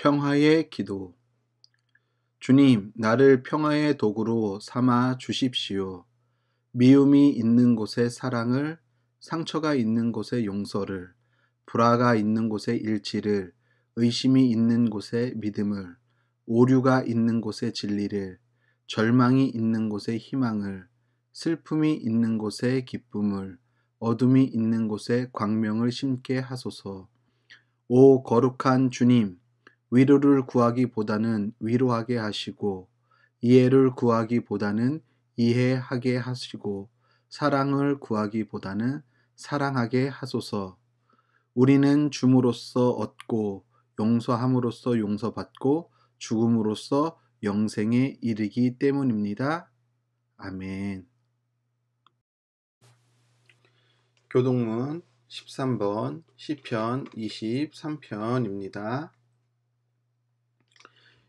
평화의 기도. 주님, 나를 평화의 도구로 삼아 주십시오. 미움이 있는 곳에 사랑을, 상처가 있는 곳에 용서를, 불화가 있는 곳에 일치를, 의심이 있는 곳에 믿음을, 오류가 있는 곳에 진리를, 절망이 있는 곳에 희망을, 슬픔이 있는 곳에 기쁨을, 어둠이 있는 곳에 광명을 심게 하소서. 오 거룩한 주님, 위로를 구하기보다는 위로하게 하시고, 이해를 구하기보다는 이해하게 하시고, 사랑을 구하기보다는 사랑하게 하소서. 우리는 줌으로써 얻고, 용서함으로써 용서받고, 죽음으로써 영생에 이르기 때문입니다. 아멘. 교동문 13번 시편 23편입니다.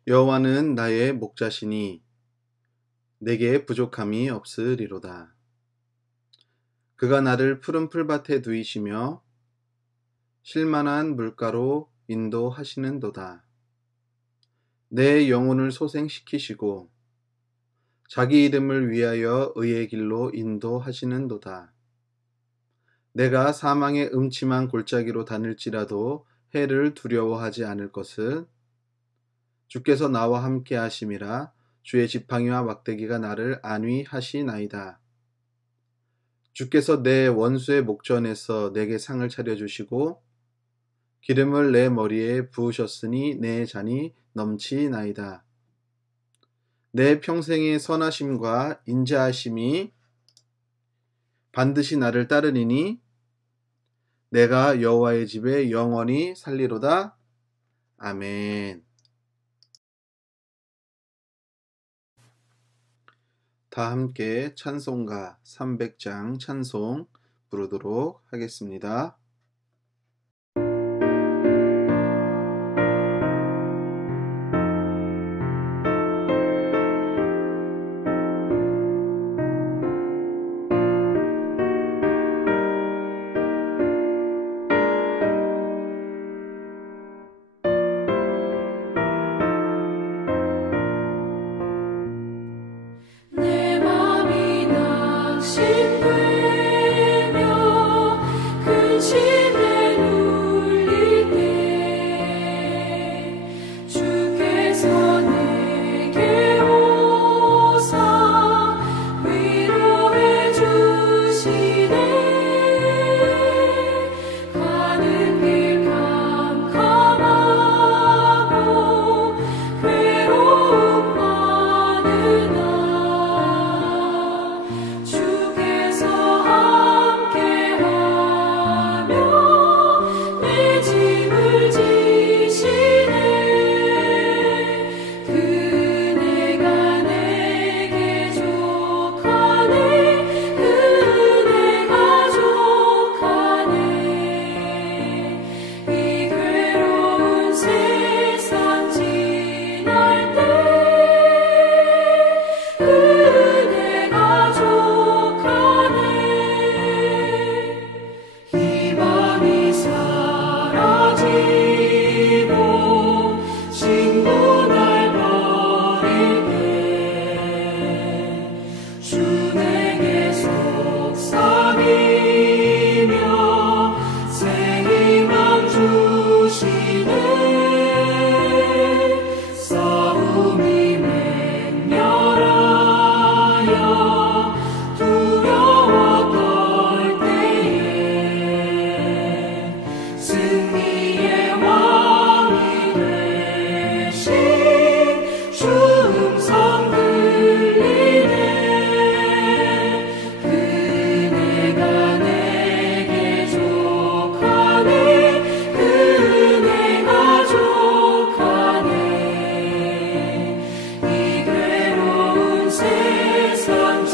여호와는 나의 목자시니 내게 부족함이 없으리로다. 그가 나를 푸른 풀밭에 두이시며 쉴만한 물가로 인도하시는도다. 내 영혼을 소생시키시고 자기 이름을 위하여 의의 길로 인도하시는도다. 내가 사망의 음침한 골짜기로 다닐지라도 해를 두려워하지 않을 것은 주께서 나와 함께 하심이라. 주의 지팡이와 막대기가 나를 안위하시나이다. 주께서 내 원수의 목전에서 내게 상을 차려주시고 기름을 내 머리에 부으셨으니 내 잔이 넘치나이다. 내 평생의 선하심과 인자하심이 반드시 나를 따르리니 내가 여호와의 집에 영원히 살리로다. 아멘. 다 함께 찬송가 300장 찬송 부르도록 하겠습니다. 세상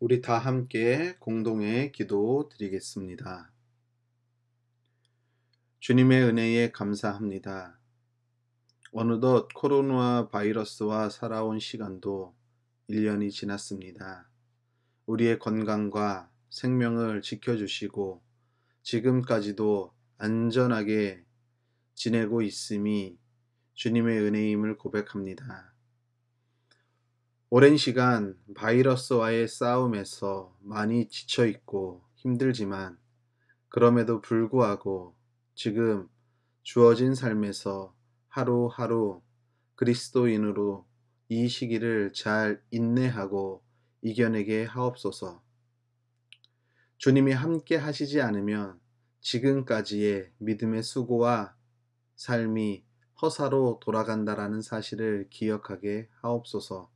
우리 다 함께 공동의 기도 드리겠습니다. 주님의 은혜에 감사합니다. 어느덧 코로나 바이러스와 살아온 시간도 1년이 지났습니다. 우리의 건강과 생명을 지켜주시고 지금까지도 안전하게 지내고 있음이 주님의 은혜임을 고백합니다. 오랜 시간 바이러스와의 싸움에서 많이 지쳐있고 힘들지만 그럼에도 불구하고 지금 주어진 삶에서 하루하루 그리스도인으로 이 시기를 잘 인내하고 이겨내게 하옵소서. 주님이 함께 하시지 않으면 지금까지의 믿음의 수고와 삶이 허사로 돌아간다라는 사실을 기억하게 하옵소서.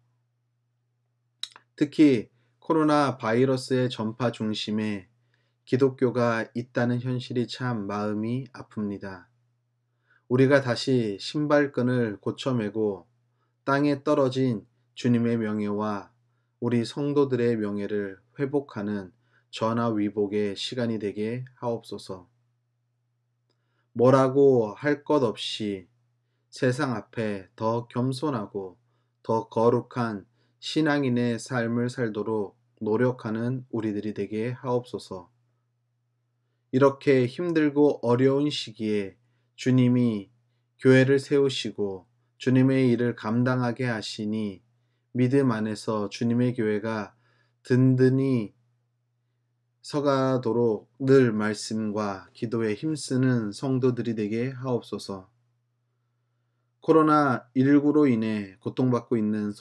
특히 코로나 바이러스의 전파 중심에 기독교가 있다는 현실이 참 마음이 아픕니다. 우리가 다시 신발끈을 고쳐매고 땅에 떨어진 주님의 명예와 우리 성도들의 명예를 회복하는 전화위복의 시간이 되게 하옵소서. 뭐라고 할 것 없이 세상 앞에 더 겸손하고 더 거룩한 신앙인의 삶을 살도록 노력하는 우리들이 되게 하옵소서. 이렇게 힘들고 어려운 시기에 주님이 교회를 세우시고 주님의 일을 감당하게 하시니 믿음 안에서 주님의 교회가 든든히 서가도록 늘 말씀과 기도에 힘쓰는 성도들이 되게 하옵소서. 코로나19로 인해 고통받고 있는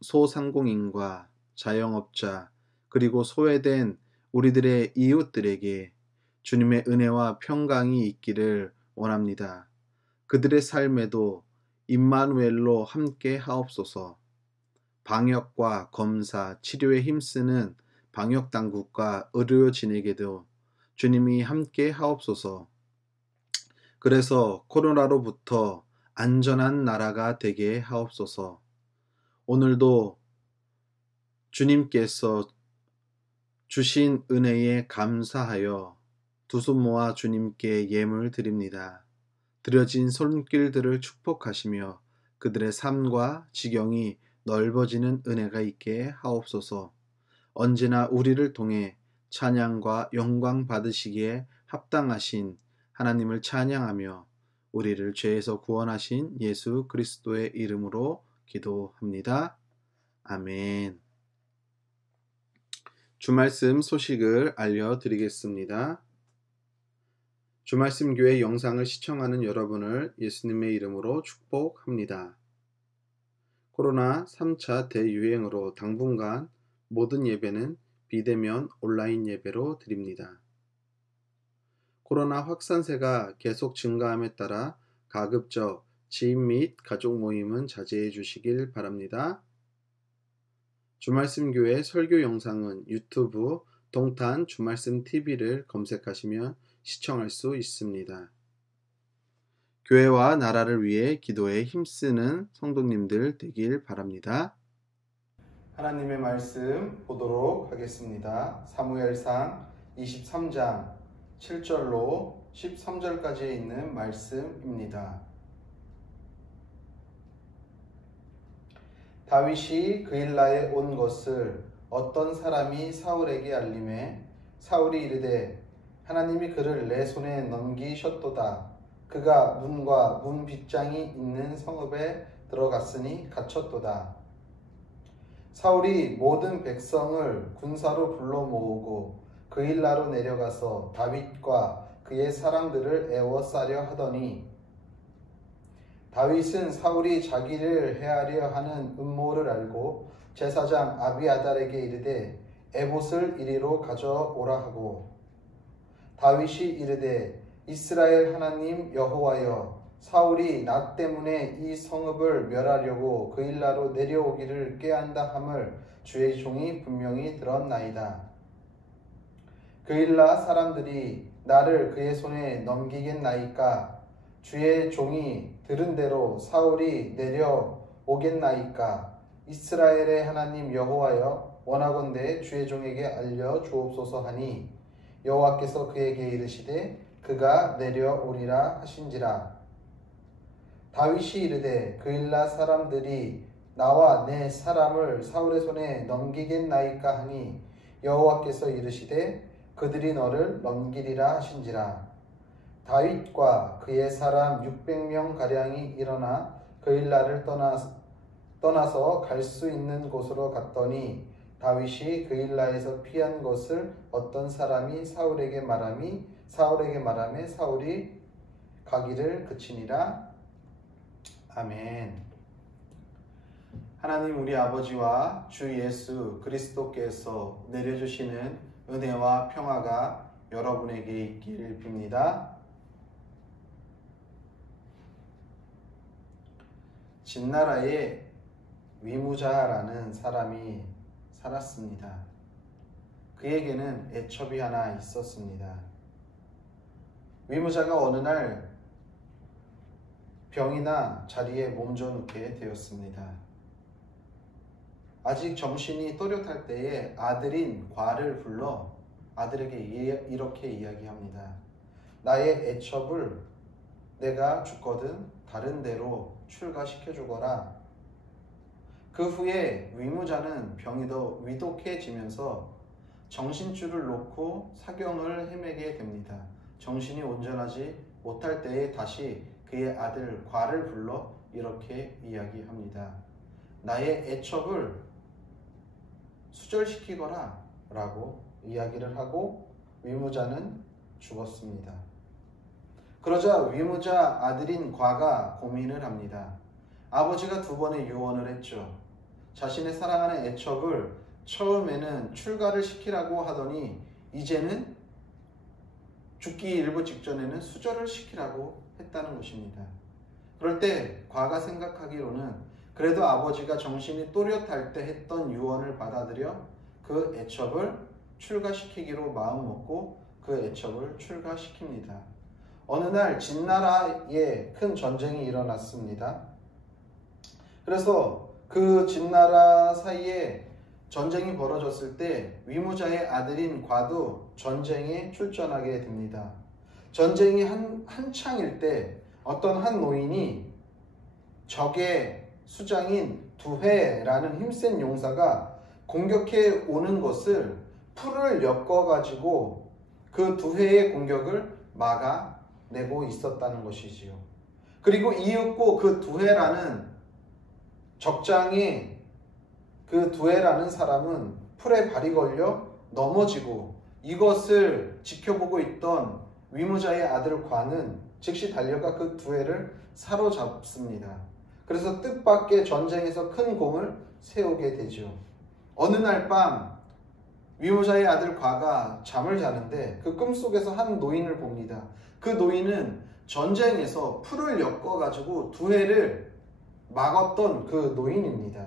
소상공인과 자영업자 그리고 소외된 우리들의 이웃들에게 주님의 은혜와 평강이 있기를 원합니다. 그들의 삶에도 임마누엘로 함께 하옵소서. 방역과 검사, 치료에 힘쓰는 방역당국과 의료진에게도 주님이 함께 하옵소서. 그래서 코로나로부터 안전한 나라가 되게 하옵소서. 오늘도 주님께서 주신 은혜에 감사하여 두 손 모아 주님께 예물 드립니다. 드려진 손길들을 축복하시며 그들의 삶과 지경이 넓어지는 은혜가 있게 하옵소서. 언제나 우리를 통해 찬양과 영광 받으시기에 합당하신 하나님을 찬양하며 우리를 죄에서 구원하신 예수 그리스도의 이름으로 기도합니다. 아멘. 주말씀 소식을 알려드리겠습니다. 주말씀 교회 영상을 시청하는 여러분을 예수님의 이름으로 축복합니다. 코로나 3차 대유행으로 당분간 모든 예배는 비대면 온라인 예배로 드립니다. 코로나 확산세가 계속 증가함에 따라 가급적 지인 및 가족 모임은 자제해 주시길 바랍니다. 주말씀 교회 설교 영상은 유튜브 동탄 주말씀 TV를 검색하시면 시청할 수 있습니다. 교회와 나라를 위해 기도에 힘쓰는 성도님들 되길 바랍니다. 하나님의 말씀 보도록 하겠습니다. 사무엘상 23장 7절로 13절까지 있는 말씀입니다. 다윗이 그일라에 온 것을 어떤 사람이 사울에게 알림해 사울이 이르되 하나님이 그를 내 손에 넘기셨도다. 그가 문과 문 빗장이 있는 성읍에 들어갔으니 갇혔도다. 사울이 모든 백성을 군사로 불러 모으고 그일라로 내려가서 다윗과 그의 사람들을 애워싸려 하더니 다윗은 사울이 자기를 해하려 하는 음모를 알고 제사장 아비아달에게 이르되 에봇을 이리로 가져오라 하고 다윗이 이르되 이스라엘 하나님 여호와여 사울이 나 때문에 이 성읍을 멸하려고 그일라로 내려오기를 꾀한다 함을 주의 종이 분명히 들었나이다. 그일라 사람들이 나를 그의 손에 넘기겠나이까? 주의 종이 들은 대로 사울이 내려오겠나이까? 이스라엘의 하나님 여호와여 원하건대 주의 종에게 알려 주옵소서 하니 여호와께서 그에게 이르시되 그가 내려오리라 하신지라. 다윗이 이르되 그일라 사람들이 나와 내 사람을 사울의 손에 넘기겠나이까 하니 여호와께서 이르시되 그들이 너를 넘기리라 하신지라. 다윗과 그의 사람 600명 가량이 일어나 그일라를 떠나서 갈 수 있는 곳으로 갔더니 다윗이 그일라에서 피한 것을 어떤 사람이 사울에게 말하매 사울이 가기를 그치니라. 아멘. 하나님 우리 아버지와 주 예수 그리스도께서 내려주시는 은혜와 평화가 여러분에게 있기를 빕니다. 진나라에 위무자라는 사람이 살았습니다. 그에게는 애첩이 하나 있었습니다. 위무자가 어느 날 병이나 자리에 몸져 눕게 되었습니다. 아직 정신이 또렷할 때에 아들인 과를 불러 아들에게 이렇게 이야기합니다. 나의 애첩을 내가 죽거든 다른 데로 출가시켜 주거라. 그 후에 위무자는 병이 더 위독해지면서 정신줄을 놓고 사경을 헤매게 됩니다. 정신이 온전하지 못할 때에 다시 그의 아들 과를 불러 이렇게 이야기합니다. 나의 애첩을 수절시키거라 라고 이야기를 하고 위무자는 죽었습니다. 그러자 위무자 아들인 과가 고민을 합니다. 아버지가 2번의 유언을 했죠. 자신의 사랑하는 애첩을 처음에는 출가를 시키라고 하더니 이제는 죽기 일부 직전에는 수절을 시키라고 했다는 것입니다. 그럴 때 과가 생각하기로는 그래도 아버지가 정신이 또렷할 때 했던 유언을 받아들여 그 애첩을 출가시키기로 마음먹고 그 애첩을 출가시킵니다. 어느 날 진나라에 큰 전쟁이 일어났습니다. 그래서 그 진나라 사이에 전쟁이 벌어졌을 때 위무자의 아들인 과도 전쟁에 출전하게 됩니다. 전쟁이 한창일 때 어떤 한 노인이 적의 수장인 두해라는 힘센 용사가 공격해 오는 것을 풀을 엮어가지고 그 두해의 공격을 막아내고 있었다는 것이지요. 그리고 이윽고 그 두해라는 적장이 그 두해라는 사람은 풀에 발이 걸려 넘어지고 이것을 지켜보고 있던 위무자의 아들 과는 즉시 달려가 그 두해를 사로잡습니다. 그래서 뜻밖의 전쟁에서 큰 공을 세우게 되죠. 어느 날 밤 위무자의 아들 과가 잠을 자는데 그 꿈속에서 한 노인을 봅니다. 그 노인은 전쟁에서 풀을 엮어가지고 두해를 막았던 그 노인입니다.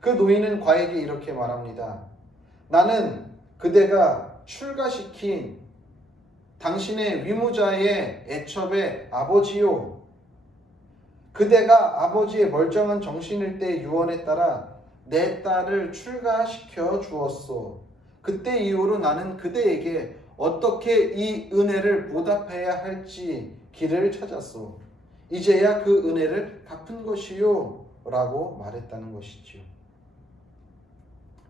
그 노인은 과에게 이렇게 말합니다. 나는 그대가 출가시킨 당신의 위무자의 애첩의 아버지요. 그대가 아버지의 멀쩡한 정신일 때 유언에 따라 내 딸을 출가시켜 주었소. 그때 이후로 나는 그대에게 어떻게 이 은혜를 보답해야 할지 길을 찾았소. 이제야 그 은혜를 갚은 것이요 라고 말했다는 것이지요.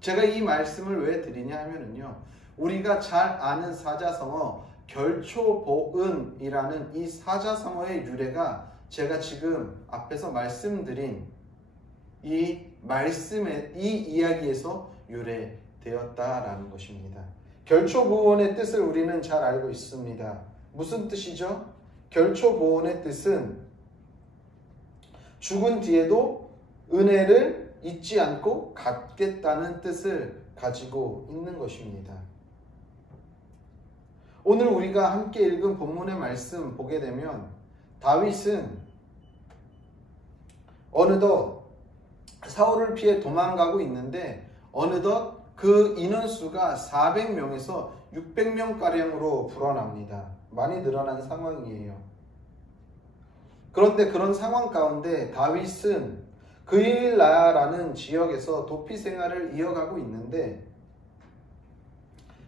제가 이 말씀을 왜 드리냐 하면요, 우리가 잘 아는 사자성어 결초보은이라는 이 사자성어의 유래가 제가 지금 앞에서 말씀드린 이 이야기에서 유래되었다라는 것입니다. 결초보은의 뜻을 우리는 잘 알고 있습니다. 무슨 뜻이죠? 결초보은의 뜻은 죽은 뒤에도 은혜를 잊지 않고 갚겠다는 뜻을 가지고 있는 것입니다. 오늘 우리가 함께 읽은 본문의 말씀 보게 되면 다윗은 어느덧 사울을 피해 도망가고 있는데 어느덧 그 인원수가 400명에서 600명가량으로 불어납니다. 많이 늘어난 상황이에요. 그런데 그런 상황 가운데 다윗은 그일라라는 지역에서 도피 생활을 이어가고 있는데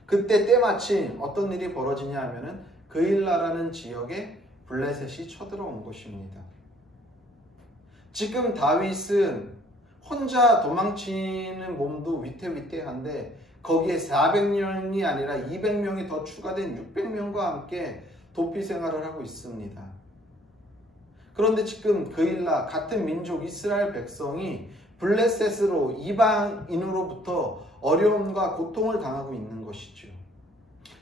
그때 때마침 어떤 일이 벌어지냐 하면은 그일라라는 지역에 블레셋이 쳐들어온 것입니다. 지금 다윗은 혼자 도망치는 몸도 위태위태한데 거기에 400명이 아니라 200명이 더 추가된 600명과 함께 도피 생활을 하고 있습니다. 그런데 지금 그일라 같은 민족 이스라엘 백성이 블레셋으로 이방인으로부터 어려움과 고통을 당하고 있는 것이죠.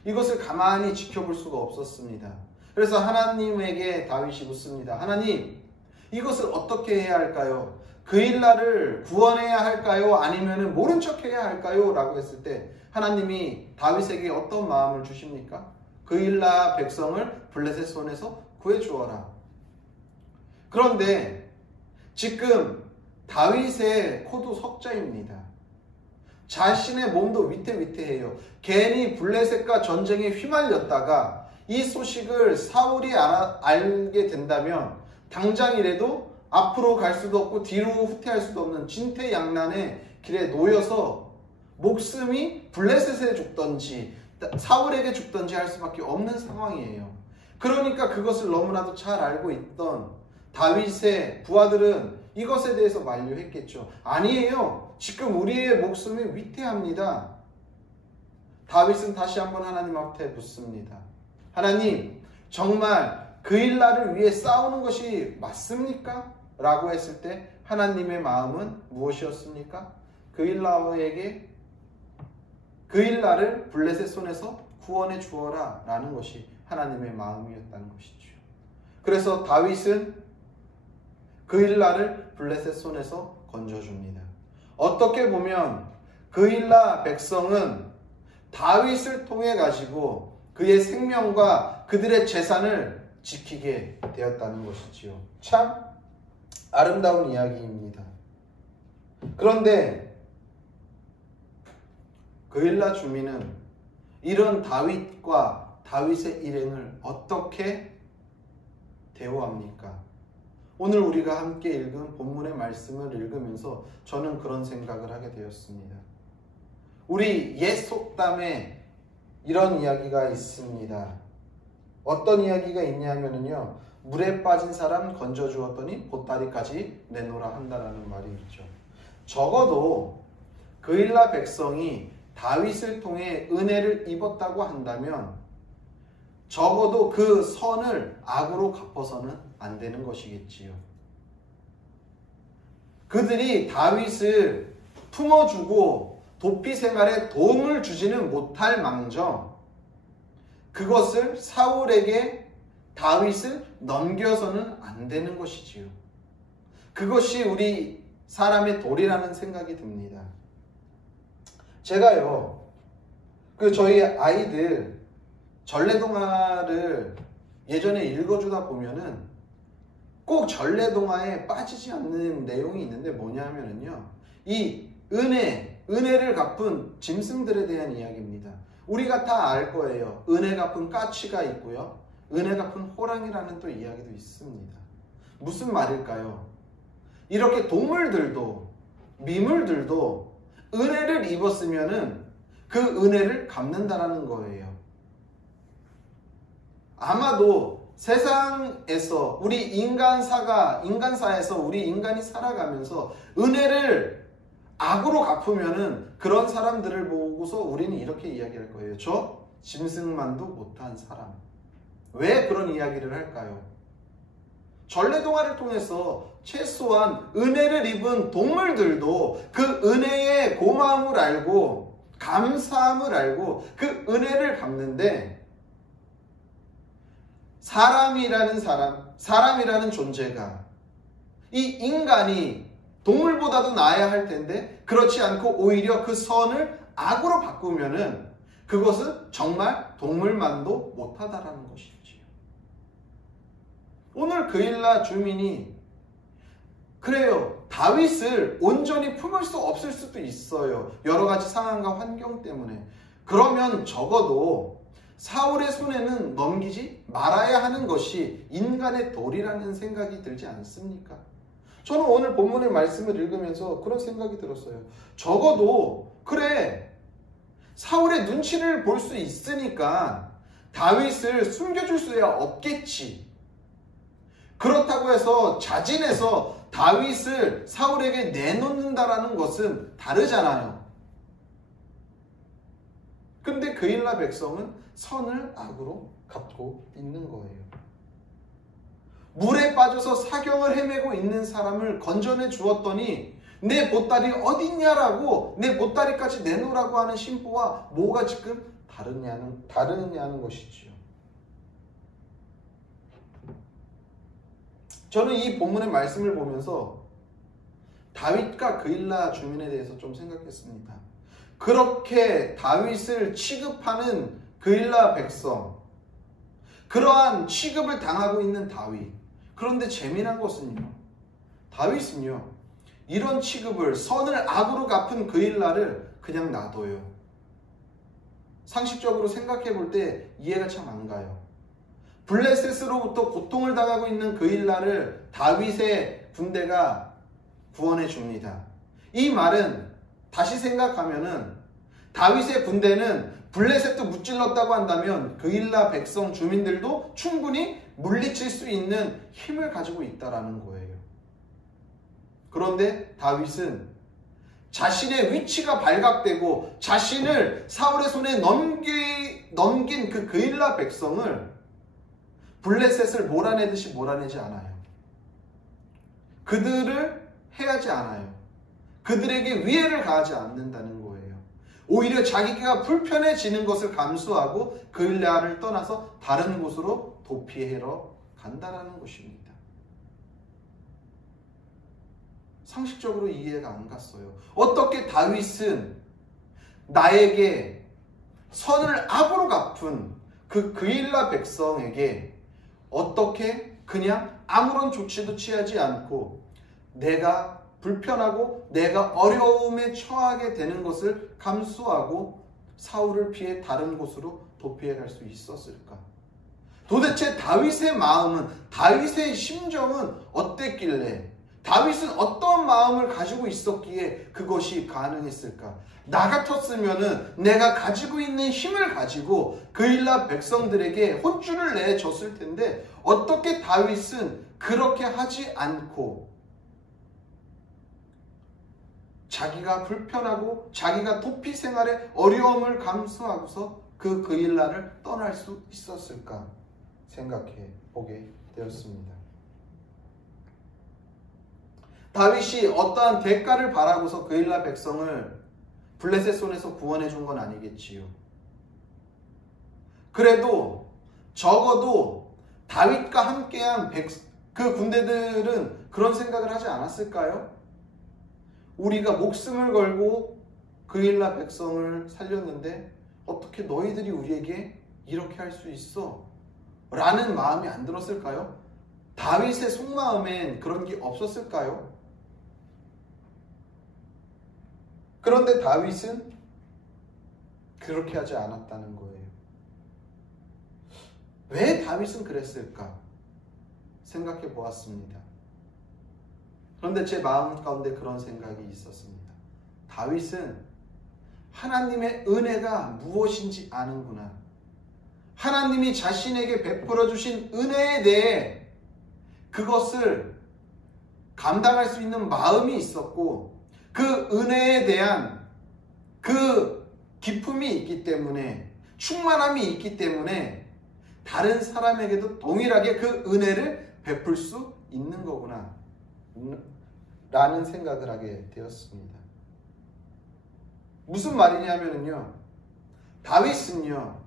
이것을 가만히 지켜볼 수가 없었습니다. 그래서 하나님에게 다윗이 묻습니다. 하나님, 이것을 어떻게 해야 할까요? 그일라를 구원해야 할까요? 아니면 모른 척 해야 할까요? 라고 했을 때 하나님이 다윗에게 어떤 마음을 주십니까? 그일라 백성을 블레셋 손에서 구해주어라. 그런데 지금 다윗의 코도 석자입니다. 자신의 몸도 위태위태해요. 괜히 블레셋과 전쟁에 휘말렸다가 이 소식을 사울이 알게 된다면 당장이라도 앞으로 갈 수도 없고 뒤로 후퇴할 수도 없는 진퇴양난의 길에 놓여서 목숨이 블레셋에 죽던지 사울에게 죽던지 할 수밖에 없는 상황이에요. 그러니까 그것을 너무나도 잘 알고 있던 다윗의 부하들은 이것에 대해서 만류했겠죠. 아니에요. 지금 우리의 목숨이 위태합니다. 다윗은 다시 한번 하나님 앞에 묻습니다. 하나님, 정말 그일라를 위해 싸우는 것이 맞습니까? 라고 했을 때 하나님의 마음은 무엇이었습니까? 그일라를 블레셋 손에서 구원해 주어라 라는 것이 하나님의 마음이었다는 것이죠. 그래서 다윗은 그일라를 블레셋 손에서 건져줍니다. 어떻게 보면 그일라 백성은 다윗을 통해 가지고 그의 생명과 그들의 재산을 지키게 되었다는 것이지요. 참 아름다운 이야기입니다. 그런데 그일라 주민은 이런 다윗과 다윗의 일행을 어떻게 대우합니까? 오늘 우리가 함께 읽은 본문의 말씀을 읽으면서 저는 그런 생각을 하게 되었습니다. 우리 옛 속담에 이런 이야기가 있습니다. 어떤 이야기가 있냐면요, 물에 빠진 사람 건져주었더니 보따리까지 내놓으라 한다라는 말이 있죠. 적어도 그일라 백성이 다윗을 통해 은혜를 입었다고 한다면 적어도 그 선을 악으로 갚아서는 안 되는 것이겠지요. 그들이 다윗을 품어주고 도피 생활에 도움을 주지는 못할 망정 그것을 사울에게 다윗을 넘겨서는 안 되는 것이지요. 그것이 우리 사람의 도리라는 생각이 듭니다. 제가요, 저희 아이들 전래동화를 예전에 읽어주다 보면은 꼭 전래동화에 빠지지 않는 내용이 있는데 뭐냐면요, 이 은혜를 갚은 짐승들에 대한 이야기입니다. 우리가 다 알 거예요. 은혜 갚은 까치가 있고요, 은혜 갚은 호랑이라는 또 이야기도 있습니다. 무슨 말일까요? 이렇게 동물들도 미물들도 은혜를 입었으면은 그 은혜를 갚는다라는 거예요. 아마도 세상에서 우리 인간사에서 우리 인간이 살아가면서 은혜를 악으로 갚으면은 그런 사람들을 보고서 우리는 이렇게 이야기할 거예요. 저 짐승만도 못한 사람. 왜 그런 이야기를 할까요? 전래동화를 통해서 최소한 은혜를 입은 동물들도 그 은혜의 고마움을 알고 감사함을 알고 그 은혜를 갚는데 사람이라는 존재가 이 인간이 동물보다도 나아야 할 텐데 그렇지 않고 오히려 그 선을 악으로 바꾸면은 그것은 정말 동물만도 못하다라는 것이지요. 오늘 그일라 주민이 그래요, 다윗을 온전히 품을 수 없을 수도 있어요. 여러 가지 상황과 환경 때문에. 그러면 적어도 사울의 손에는 넘기지 말아야 하는 것이 인간의 도리라는 생각이 들지 않습니까? 저는 오늘 본문의 말씀을 읽으면서 그런 생각이 들었어요. 적어도 그래, 사울의 눈치를 볼 수 있으니까 다윗을 숨겨줄 수야 없겠지. 그렇다고 해서 자진해서 다윗을 사울에게 내놓는다라는 것은 다르잖아요. 근데 그일라 백성은 선을 악으로 갚고 있는 거예요. 물에 빠져서 사경을 헤매고 있는 사람을 건져내 주었더니 내 보따리 어딨냐라고, 내 보따리까지 내놓으라고 하는 심보와 뭐가 지금 다르냐는 것이지요. 저는 이 본문의 말씀을 보면서 다윗과 그일라 주민에 대해서 좀 생각했습니다. 그렇게 다윗을 취급하는 그일라 백성, 그러한 취급을 당하고 있는 다윗. 그런데 재미난 것은요, 다윗은요, 이런 취급을, 선을 악으로 갚은 그일라를 그냥 놔둬요. 상식적으로 생각해 볼 때 이해가 참 안 가요. 블레셋으로부터 고통을 당하고 있는 그일라를 다윗의 군대가 구원해 줍니다. 이 말은 다시 생각하면은 다윗의 군대는 블레셋도 무찔렀다고 한다면 그일라 백성 주민들도 충분히 물리칠 수 있는 힘을 가지고 있다라는 거예요. 그런데 다윗은 자신의 위치가 발각되고 자신을 사울의 손에 넘긴 그 그일라 백성을 블레셋을 몰아내듯이 몰아내지 않아요. 그들을 해하지 않아요. 그들에게 위해를 가하지 않는다는 거예요. 오히려 자기가 불편해지는 것을 감수하고 그일라를 떠나서 다른 곳으로 도피하러 간다라는 것입니다. 상식적으로 이해가 안 갔어요. 어떻게 다윗은 나에게 선을 악으로 갚은 그 그일라 백성에게 어떻게 그냥 아무런 조치도 취하지 않고 내가 불편하고 내가 어려움에 처하게 되는 것을 감수하고 사울을 피해 다른 곳으로 도피해 갈 수 있었을까? 도대체 다윗의 마음은, 다윗의 심정은 어땠길래, 다윗은 어떤 마음을 가지고 있었기에 그것이 가능했을까? 나 같았으면은 내가 가지고 있는 힘을 가지고 그일라 백성들에게 혼쭐을 내줬을 텐데 어떻게 다윗은 그렇게 하지 않고 자기가 불편하고 자기가 도피 생활의 어려움을 감수하고서 그 그일라를 떠날 수 있었을까 생각해 보게 되었습니다. 다윗이 어떠한 대가를 바라고서 그일라 백성을 블레셋 손에서 구원해 준 건 아니겠지요. 그래도 적어도 다윗과 함께한 그 군대들은 그런 생각을 하지 않았을까요? 우리가 목숨을 걸고 그일라 백성을 살렸는데 어떻게 너희들이 우리에게 이렇게 할 수 있어? 라는 마음이 안 들었을까요? 다윗의 속마음엔 그런 게 없었을까요? 그런데 다윗은 그렇게 하지 않았다는 거예요. 왜 다윗은 그랬을까? 생각해 보았습니다. 그런데 제 마음 가운데 그런 생각이 있었습니다. 다윗은 하나님의 은혜가 무엇인지 아는구나. 하나님이 자신에게 베풀어 주신 은혜에 대해 그것을 감당할 수 있는 마음이 있었고 그 은혜에 대한 그 기쁨이 있기 때문에, 충만함이 있기 때문에 다른 사람에게도 동일하게 그 은혜를 베풀 수 있는 거구나 라는 생각을 하게 되었습니다. 무슨 말이냐면요, 다윗은요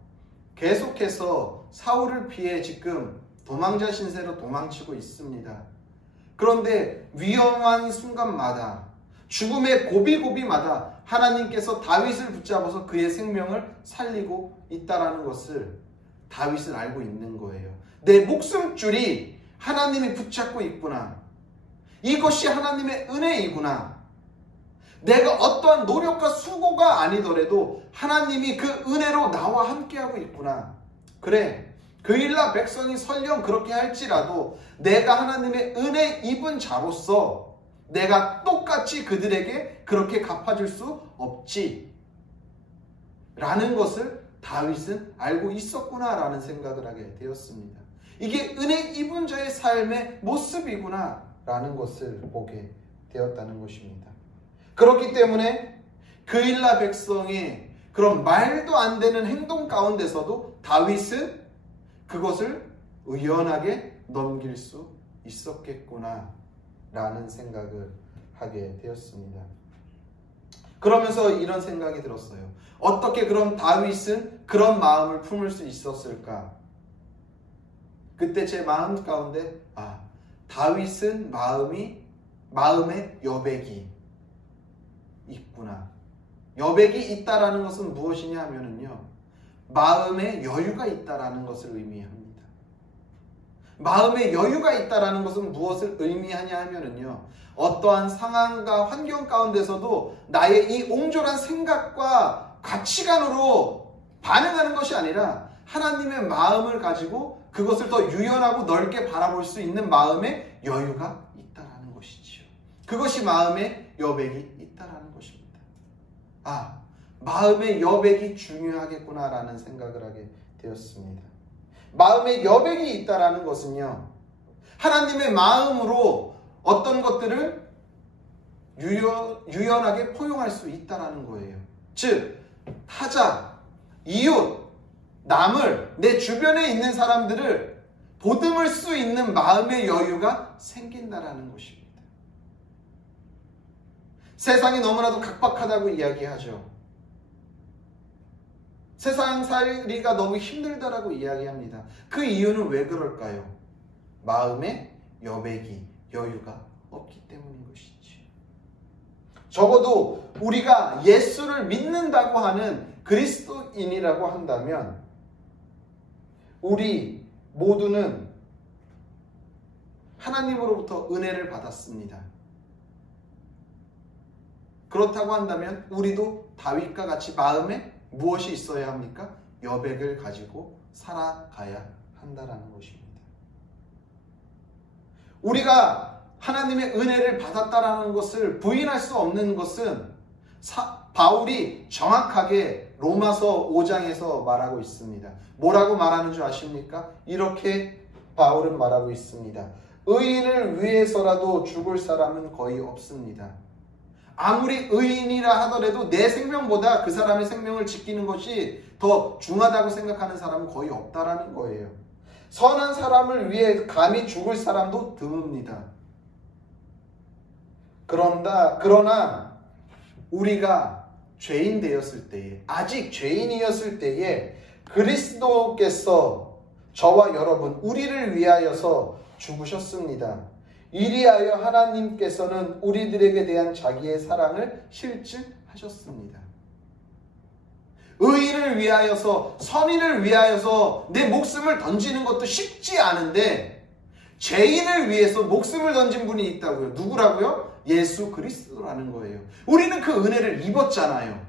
계속해서 사울을 피해 지금 도망자 신세로 도망치고 있습니다. 그런데 위험한 순간마다, 죽음의 고비고비마다 하나님께서 다윗을 붙잡아서 그의 생명을 살리고 있다는 것을 다윗은 알고 있는 거예요. 내 목숨줄이 하나님이 붙잡고 있구나. 이것이 하나님의 은혜이구나. 내가 어떠한 노력과 수고가 아니더라도 하나님이 그 은혜로 나와 함께하고 있구나. 그래, 그일라 백성이 설령 그렇게 할지라도 내가 하나님의 은혜 입은 자로서 내가 똑같이 그들에게 그렇게 갚아줄 수 없지 라는 것을 다윗은 알고 있었구나라는 생각을 하게 되었습니다. 이게 은혜 입은 자의 삶의 모습이구나 라는 것을 보게 되었다는 것입니다. 그렇기 때문에 그일라 백성의 그런 말도 안 되는 행동 가운데서도 다윗은 그것을 의연하게 넘길 수 있었겠구나 라는 생각을 하게 되었습니다. 그러면서 이런 생각이 들었어요. 어떻게 그럼 다윗은 그런 마음을 품을 수 있었을까? 그때 제 마음 가운데 다윗은 마음에 여백이 있구나. 여백이 있다라는 것은 무엇이냐 하면은요, 마음에 여유가 있다라는 것을 의미합니다. 마음에 여유가 있다라는 것은 무엇을 의미하냐 하면은요, 어떠한 상황과 환경 가운데서도 나의 이 옹졸한 생각과 가치관으로 반응하는 것이 아니라 하나님의 마음을 가지고 그것을 더 유연하고 넓게 바라볼 수 있는 마음에 여유가 있다라는 것이지요. 그것이 마음의 여백이 있다라는 것입니다. 마음의 여백이 중요하겠구나라는 생각을 하게 되었습니다. 마음의 여백이 있다라는 것은요, 하나님의 마음으로 어떤 것들을 유연하게 포용할 수 있다라는 거예요. 즉, 타자, 이웃, 남을, 내 주변에 있는 사람들을 보듬을 수 있는 마음의 여유가 생긴다라는 것입니다. 세상이 너무나도 각박하다고 이야기하죠. 세상 살이가 너무 힘들다라고 이야기합니다. 그 이유는 왜 그럴까요? 마음에 여유가 없기 때문인 것이지. 적어도 우리가 예수를 믿는다고 하는 그리스도인이라고 한다면 우리 모두는 하나님으로부터 은혜를 받았습니다. 그렇다고 한다면 우리도 다윗과 같이 마음에 무엇이 있어야 합니까? 여백을 가지고 살아가야 한다라는 것입니다. 우리가 하나님의 은혜를 받았다라는 것을 부인할 수 없는 것은 바울이 정확하게 로마서 5장에서 말하고 있습니다. 뭐라고 말하는 줄 아십니까? 이렇게 바울은 말하고 있습니다. 의인을 위해서라도 죽을 사람은 거의 없습니다. 아무리 의인이라 하더라도 내 생명보다 그 사람의 생명을 지키는 것이 더 중하다고 생각하는 사람은 거의 없다라는 거예요. 선한 사람을 위해 감히 죽을 사람도 드뭅니다. 그러나 우리가 죄인 되었을 때에, 아직 죄인이었을 때에 그리스도께서 저와 여러분, 우리를 위하여서 죽으셨습니다. 이리하여 하나님께서는 우리들에게 대한 자기의 사랑을 실증하셨습니다. 의인을 위하여서, 선인을 위하여서 내 목숨을 던지는 것도 쉽지 않은데 죄인을 위해서 목숨을 던진 분이 있다고요. 누구라고요? 예수 그리스도라는 거예요. 우리는 그 은혜를 입었잖아요.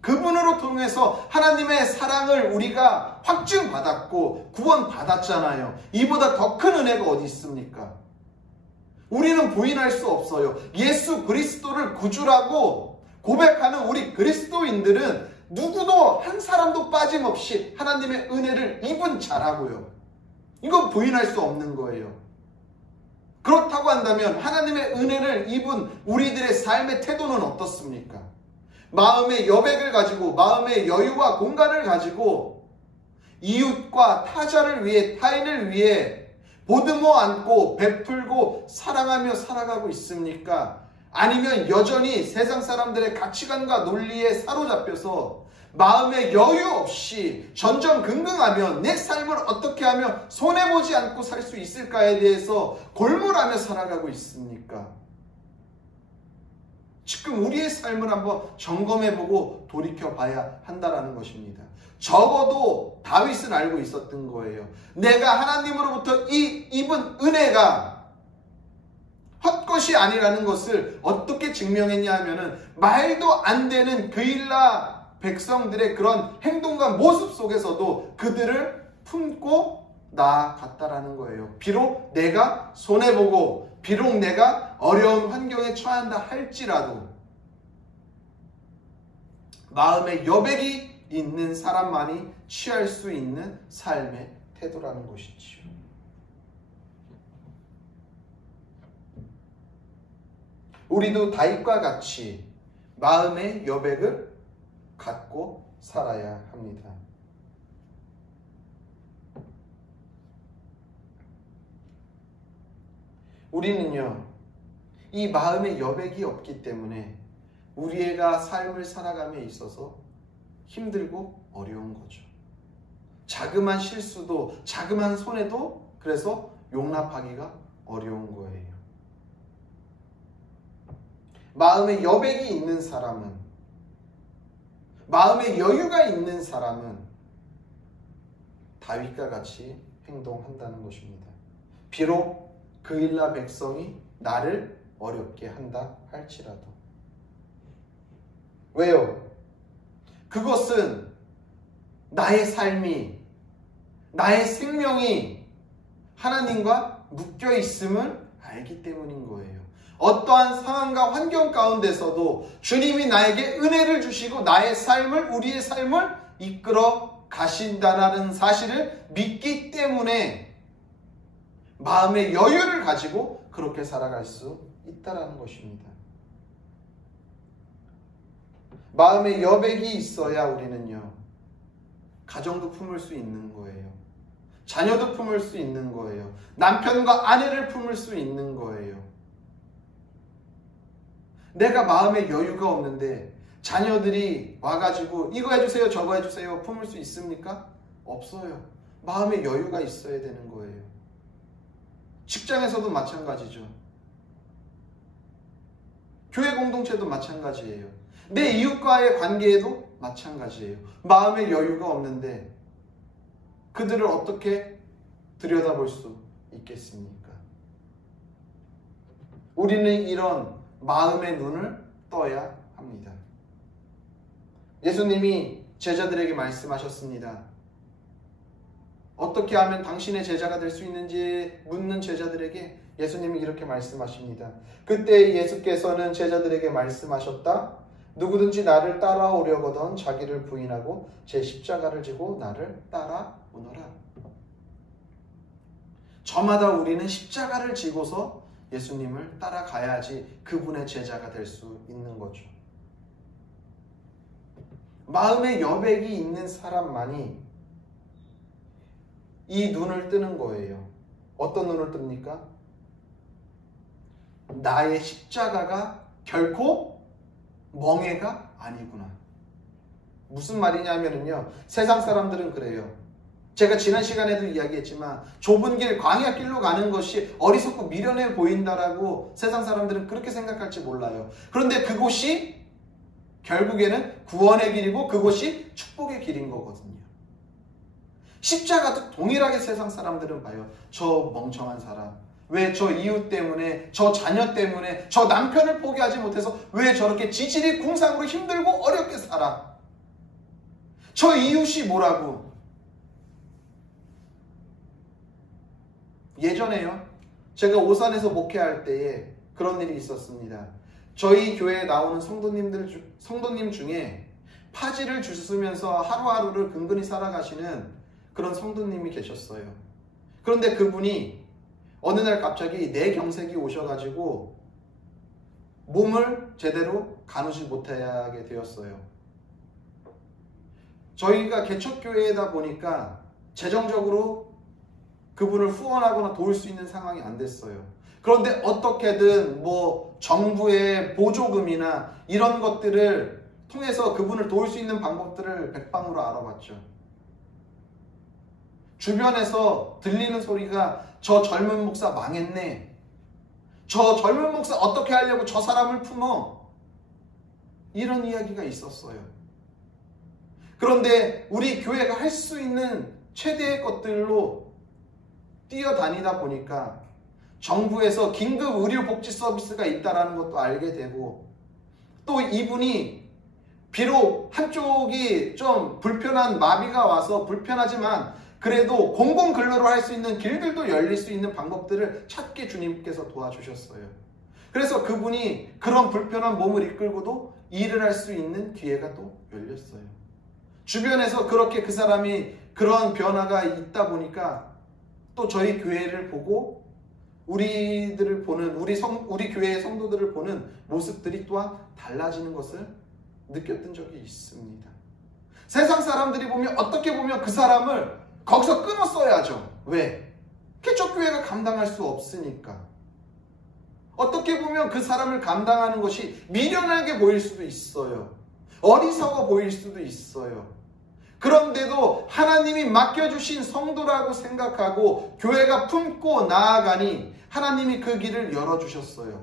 그분으로 통해서 하나님의 사랑을 우리가 확증받았고 구원받았잖아요. 이보다 더 큰 은혜가 어디 있습니까? 우리는 부인할 수 없어요. 예수 그리스도를 구주라고 고백하는 우리 그리스도인들은 누구도 한 사람도 빠짐없이 하나님의 은혜를 입은 자라고요. 이건 부인할 수 없는 거예요. 그렇다고 한다면 하나님의 은혜를 입은 우리들의 삶의 태도는 어떻습니까? 마음의 여백을 가지고, 마음의 여유와 공간을 가지고 이웃과 타자를 위해, 타인을 위해 보듬어 안고 베풀고 사랑하며 살아가고 있습니까? 아니면 여전히 세상 사람들의 가치관과 논리에 사로잡혀서 마음의 여유 없이 전전긍긍하며 내 삶을 어떻게 하면 손해보지 않고 살 수 있을까에 대해서 골몰하며 살아가고 있습니까? 지금 우리의 삶을 한번 점검해보고 돌이켜봐야 한다는 것입니다. 적어도 다윗은 알고 있었던 거예요. 내가 하나님으로부터 이 입은 은혜가 헛것이 아니라는 것을 어떻게 증명했냐 하면은 말도 안 되는 그일라 백성들의 그런 행동과 모습 속에서도 그들을 품고 나아갔다라는 거예요. 비록 내가 손해보고 비록 내가 어려운 환경에 처한다 할지라도 마음에 여백이 있는 사람만이 취할 수 있는 삶의 태도라는 것이지요. 우리도 다윗과 같이 마음의 여백을 갖고 살아야 합니다. 우리는요, 이 마음의 여백이 없기 때문에 우리가 삶을 살아감에 있어서 힘들고 어려운 거죠. 자그마한 실수도, 자그마한 손해도 그래서 용납하기가 어려운 거예요. 마음의 여백이 있는 사람은, 마음의 여유가 있는 사람은 다윗과 같이 행동한다는 것입니다. 비록 그일라 백성이 나를 어렵게 한다 할지라도. 왜요? 그것은 나의 삶이, 나의 생명이 하나님과 묶여 있음을 알기 때문인 거예요. 어떠한 상황과 환경 가운데서도 주님이 나에게 은혜를 주시고 나의 삶을, 우리의 삶을 이끌어 가신다는 사실을 믿기 때문에 마음의 여유를 가지고 그렇게 살아갈 수 있다는 것입니다. 마음의 여백이 있어야 우리는요, 가정도 품을 수 있는 거예요. 자녀도 품을 수 있는 거예요. 남편과 아내를 품을 수 있는 거예요. 내가 마음의 여유가 없는데 자녀들이 와가지고 이거 해주세요, 저거 해주세요 품을 수 있습니까? 없어요. 마음의 여유가 있어야 되는 거예요. 직장에서도 마찬가지죠. 교회 공동체도 마찬가지예요. 내 이웃과의 관계에도 마찬가지예요. 마음의 여유가 없는데 그들을 어떻게 들여다볼 수 있겠습니까? 우리는 이런 마음의 눈을 떠야 합니다. 예수님이 제자들에게 말씀하셨습니다. 어떻게 하면 당신의 제자가 될 수 있는지 묻는 제자들에게 예수님이 이렇게 말씀하십니다. 그때 예수께서는 제자들에게 말씀하셨다. 누구든지 나를 따라오려거든 자기를 부인하고 제 십자가를 지고 나를 따라오너라. 저마다 우리는 십자가를 지고서 예수님을 따라가야지 그분의 제자가 될 수 있는 거죠. 마음의 여백이 있는 사람만이 이 눈을 뜨는 거예요. 어떤 눈을 뜹니까? 나의 십자가가 결코 멍해가 아니구나. 무슨 말이냐면요, 세상 사람들은 그래요. 제가 지난 시간에도 이야기했지만 좁은 길, 광야 길로 가는 것이 어리석고 미련해 보인다라고 세상 사람들은 그렇게 생각할지 몰라요. 그런데 그곳이 결국에는 구원의 길이고 그곳이 축복의 길인 거거든요. 십자가도 동일하게 세상 사람들은 봐요. 저 멍청한 사람, 왜 저 이웃 때문에, 저 자녀 때문에, 저 남편을 포기하지 못해서 왜 저렇게 지질이 궁상으로 힘들고 어렵게 살아? 저 이웃이 뭐라고? 예전에요, 제가 오산에서 목회할 때에 그런 일이 있었습니다. 저희 교회에 나오는 성도님 중에 파지를 주스면서 하루하루를 근근히 살아가시는 그런 성도님이 계셨어요. 그런데 그분이 어느 날 갑자기 뇌경색이 오셔가지고 몸을 제대로 가누지 못하게 되었어요. 저희가 개척교회다 보니까 재정적으로 그분을 후원하거나 도울 수 있는 상황이 안 됐어요. 그런데 어떻게든 정부의 보조금이나 이런 것들을 통해서 그분을 도울 수 있는 방법들을 백방으로 알아봤죠. 주변에서 들리는 소리가 저 젊은 목사 망했네. 저 젊은 목사 어떻게 하려고 저 사람을 품어. 이런 이야기가 있었어요. 그런데 우리 교회가 할 수 있는 최대의 것들로 뛰어다니다 보니까 정부에서 긴급 의료복지 서비스가 있다는 것도 알게 되고, 또 이분이 비록 한쪽이 좀 불편한 마비가 와서 불편하지만 그래도 공공근로로 할 수 있는 길들도 열릴 수 있는 방법들을 찾게 주님께서 도와주셨어요. 그래서 그분이 그런 불편한 몸을 이끌고도 일을 할 수 있는 기회가 또 열렸어요. 주변에서 그렇게 그 사람이 그런 변화가 있다 보니까 또 저희 교회를 보고 우리들을 보는 우리 교회의 성도들을 보는 모습들이 또한 달라지는 것을 느꼈던 적이 있습니다. 세상 사람들이 보면 어떻게 보면 그 사람을 거기서 끊었어야죠. 왜? 개척교회가 감당할 수 없으니까. 어떻게 보면 그 사람을 감당하는 것이 미련하게 보일 수도 있어요. 어리석어 보일 수도 있어요. 그런데도 하나님이 맡겨주신 성도라고 생각하고 교회가 품고 나아가니 하나님이 그 길을 열어주셨어요.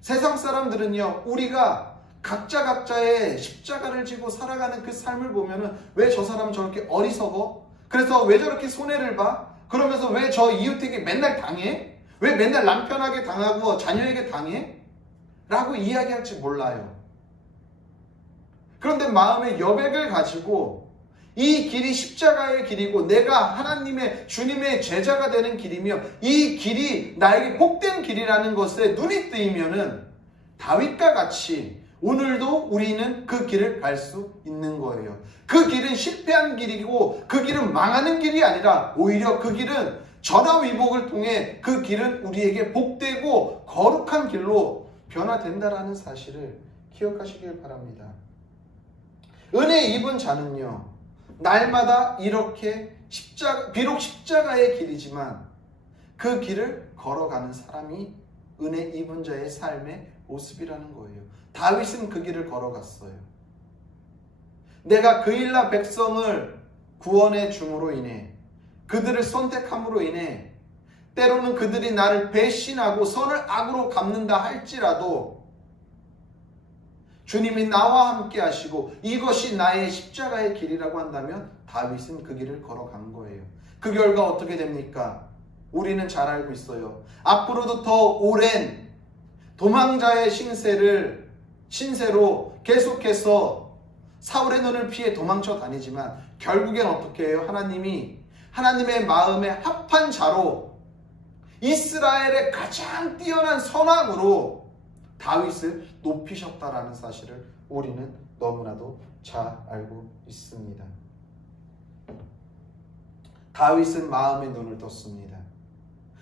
세상 사람들은요, 우리가 각자의 십자가를 지고 살아가는 그 삶을 보면은 왜 저 사람은 저렇게 어리석어? 그래서 왜 저렇게 손해를 봐? 그러면서 왜 저 이웃에게 맨날 당해? 왜 맨날 남편에게 당하고 자녀에게 당해? 라고 이야기할지 몰라요. 그런데 마음의 여백을 가지고 이 길이 십자가의 길이고 내가 하나님의 주님의 제자가 되는 길이며 이 길이 나에게 복된 길이라는 것에 눈이 뜨이면은 다윗과 같이 오늘도 우리는 그 길을 갈 수 있는 거예요. 그 길은 실패한 길이고 그 길은 망하는 길이 아니라 오히려 그 길은 전화위복을 통해 그 길은 우리에게 복되고 거룩한 길로 변화된다라는 사실을 기억하시길 바랍니다. 은혜 입은 자는요, 날마다 이렇게 비록 십자가의 길이지만 그 길을 걸어가는 사람이 은혜 입은 자의 삶의 모습이라는 거예요. 다윗은 그 길을 걸어갔어요. 내가 그일라 백성을 구원해 줌으로 인해, 그들을 선택함으로 인해 때로는 그들이 나를 배신하고 선을 악으로 갚는다 할지라도 주님이 나와 함께 하시고 이것이 나의 십자가의 길이라고 한다면 다윗은 그 길을 걸어간 거예요. 그 결과 어떻게 됩니까? 우리는 잘 알고 있어요. 앞으로도 더 오랜 도망자의 신세로 계속해서 사울의 눈을 피해 도망쳐 다니지만 결국엔 어떻게 해요? 하나님의 마음에 합한 자로 이스라엘의 가장 뛰어난 선왕으로 다윗을 높이셨다라는 사실을 우리는 너무나도 잘 알고 있습니다. 다윗은 마음의 눈을 떴습니다.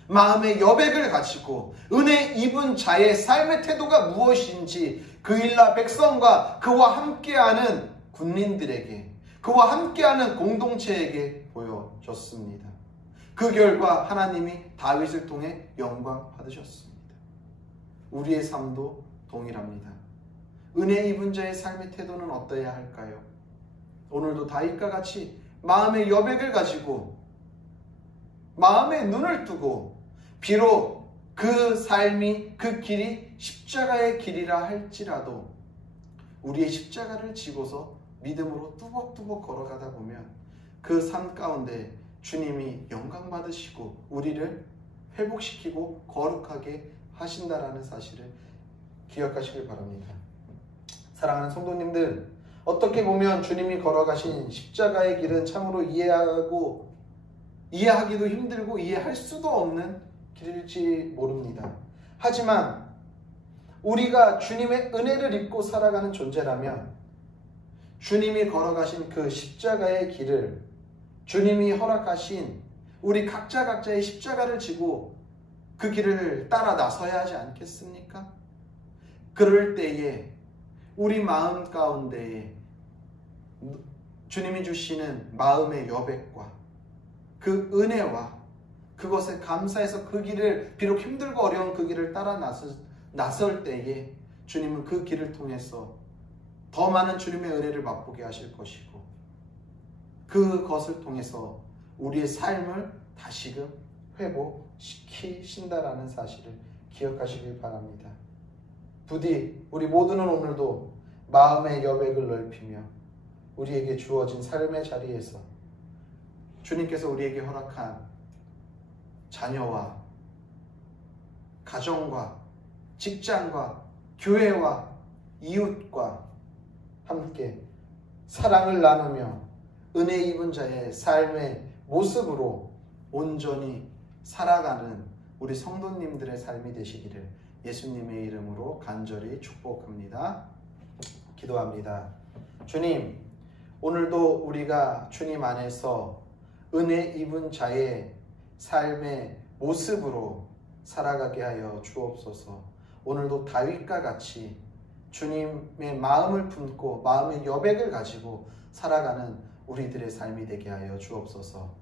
마음의 여백을 가지고 은혜 입은 자의 삶의 태도가 무엇인지 그일라 백성과 그와 함께하는 군민들에게, 그와 함께하는 공동체에게 보여줬습니다. 그 결과 하나님이 다윗을 통해 영광 받으셨습니다. 우리의 삶도 동일합니다. 은혜 입은 자의 삶의 태도는 어떠해야 할까요? 오늘도 다윗과 같이 마음의 여백을 가지고 마음의 눈을 뜨고 비록 그 삶이 그 길이 십자가의 길이라 할지라도 우리의 십자가를 지고서 믿음으로 뚜벅뚜벅 걸어가다 보면 그 삶 가운데 주님이 영광 받으시고 우리를 회복시키고 거룩하게 하신다라는 사실을 기억하시길 바랍니다. 사랑하는 성도님들, 어떻게 보면 주님이 걸어가신 십자가의 길은 참으로 이해하기도 힘들고 이해할 수도 없는 길일지 모릅니다. 하지만 우리가 주님의 은혜를 입고 살아가는 존재라면 주님이 걸어가신 그 십자가의 길을, 주님이 허락하신 우리 각자의 십자가를 지고 그 길을 따라 나서야 하지 않겠습니까? 그럴 때에 우리 마음 가운데에 주님이 주시는 마음의 여백과 그 은혜와 그것에 감사해서 그 길을, 비록 힘들고 어려운 그 길을 따라 나설 때에 주님은 그 길을 통해서 더 많은 주님의 은혜를 맛보게 하실 것이고 그것을 통해서 우리의 삶을 다시금 회복시키신다라는 사실을 기억하시길 바랍니다. 부디 우리 모두는 오늘도 마음의 여백을 넓히며 우리에게 주어진 삶의 자리에서 주님께서 우리에게 허락한 자녀와 가정과 직장과 교회와 이웃과 함께 사랑을 나누며 은혜 입은 자의 삶의 모습으로 온전히 살아가는 우리 성도님들의 삶이 되시기를 예수님의 이름으로 간절히 축복합니다. 기도합니다. 주님, 오늘도 우리가 주님 안에서 은혜 입은 자의 삶의 모습으로 살아가게 하여 주옵소서. 오늘도 다윗과 같이 주님의 마음을 품고 마음의 여백을 가지고 살아가는 우리들의 삶이 되게 하여 주옵소서.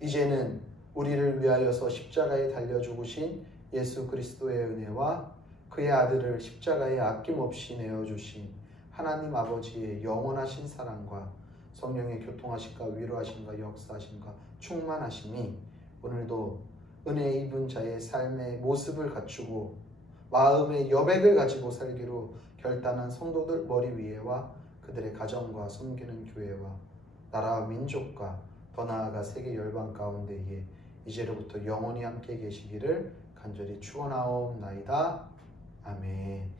이제는 우리를 위하여서 십자가에 달려 죽으신 예수 그리스도의 은혜와 그의 아들을 십자가에 아낌없이 내어주신 하나님 아버지의 영원하신 사랑과 성령의 교통하심과 위로하심과 역사하심과 충만하심이 오늘도 은혜 입은 자의 삶의 모습을 갖추고 마음의 여백을 가지고 살기로 결단한 성도들 머리 위에와 그들의 가정과 섬기는 교회와 나라와 민족과 더 나아가 세계 열방 가운데에 이제로부터 영원히 함께 계시기를 간절히 축원하옵나이다. 아멘.